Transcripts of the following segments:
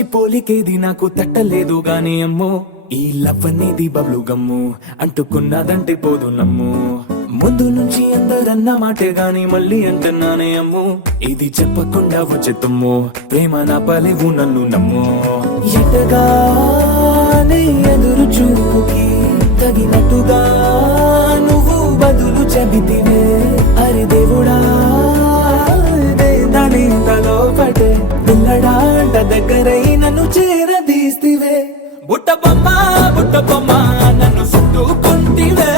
మంచి పోలికేది నాకు తట్టలేదు గాని అమ్మో ఈ లవ్ అనేది బబ్లు గమ్ము అంటుకున్నదంటే పోదు నమ్ము ముందు నుంచి అందరన్న మాటే గాని మళ్ళీ అంటున్నానే అమ్ము ఇది చెప్పకుండా వచ్చే తుమ్ము ప్రేమ నా పలేవు నన్ను నమ్ము ఎటగానే ఎదురు చూపుకి తగినట్టుగా నువ్వు బదులు చెబితివే అరి దేవుడా దాని తలో పటే పిల్లడాంట దగ్గరై నన్ను చేరదీస్తివే బుట్ట బొమ్మ నన్ను చుట్టుకుంటివే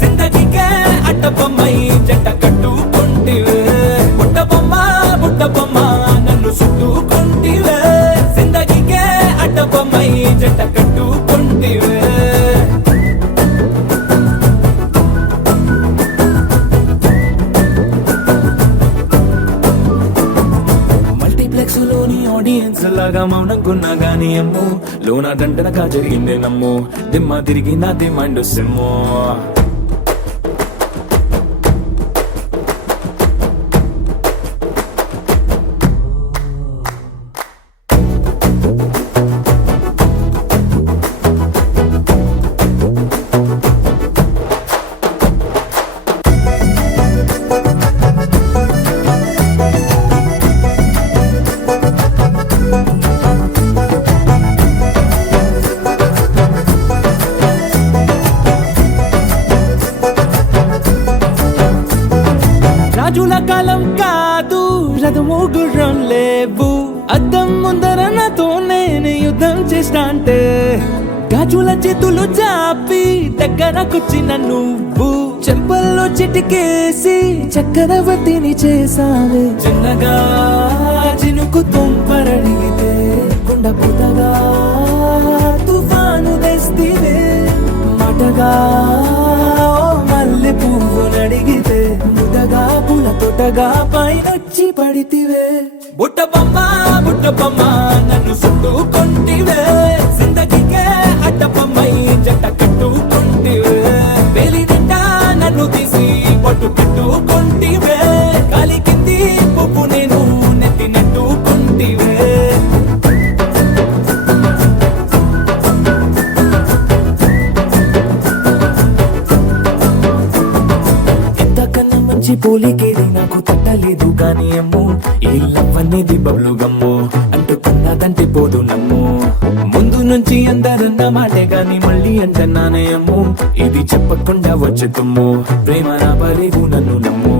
జిందగీకే అట్ట బొమ్మై జంట కట్టుకుంటివే బుట్ట బొమ్మ నన్ను చుట్టుకుంటివే జిందగీకే అట్ట బొమ్మై జంట కట్టుకుంటివే లోని ఆడియన్స్ లాగా మౌనంకున్నా గానీ అమ్ము లోన దండనగా జరిగిందే నమ్ము దిమ్మ తిరిగి నాది మైండ్ సిమ్ము రాజుల కాలం కాదు రథము గుర్రం లేవు అద్దం ముందర నాతో నేను యుద్ధం చేస్తా అంటే గాజుల చేతులు చాపి దగ్గరకొచ్చిన నువ్వు చెంపల్లో చిటికేసి చక్రవర్తిని చేసావే చిన్నగా చినుకు తుంపరడిగితే కుండ పుటగా తుఫాను తెస్తివే మాటగా మల్లె పువ్వు నడిగితే ముదగా పుల తొటగా పైనొచ్చి పడితివే బుట్ట బొమ్మ నన్ను చుట్టుకుంటివే జిందగీకే అట్ట బొమ్మై జంట కట్టుకుంటివే వేలి నిండా నన్ను తీసి పట్టు పెట్టుకుంటివే కాలి కింది పువ్వు నేను నెత్తి నెట్టుకుంటివే మంచి పోలికేది నాకు తట్టలేదు గాని అమ్ము ఈ లవ్ అనేది బబ్లు గమ్ము అంటుకున్నదంటే పోదు నమ్ము ముందు నుంచి అందరన్న మాటే గాని మళ్ళీ అంటున్నానే అమ్ము ఇది చెప్పకుండా వచ్చే తుమ్ము ప్రేమ నా పలేవు నన్ను నమ్ము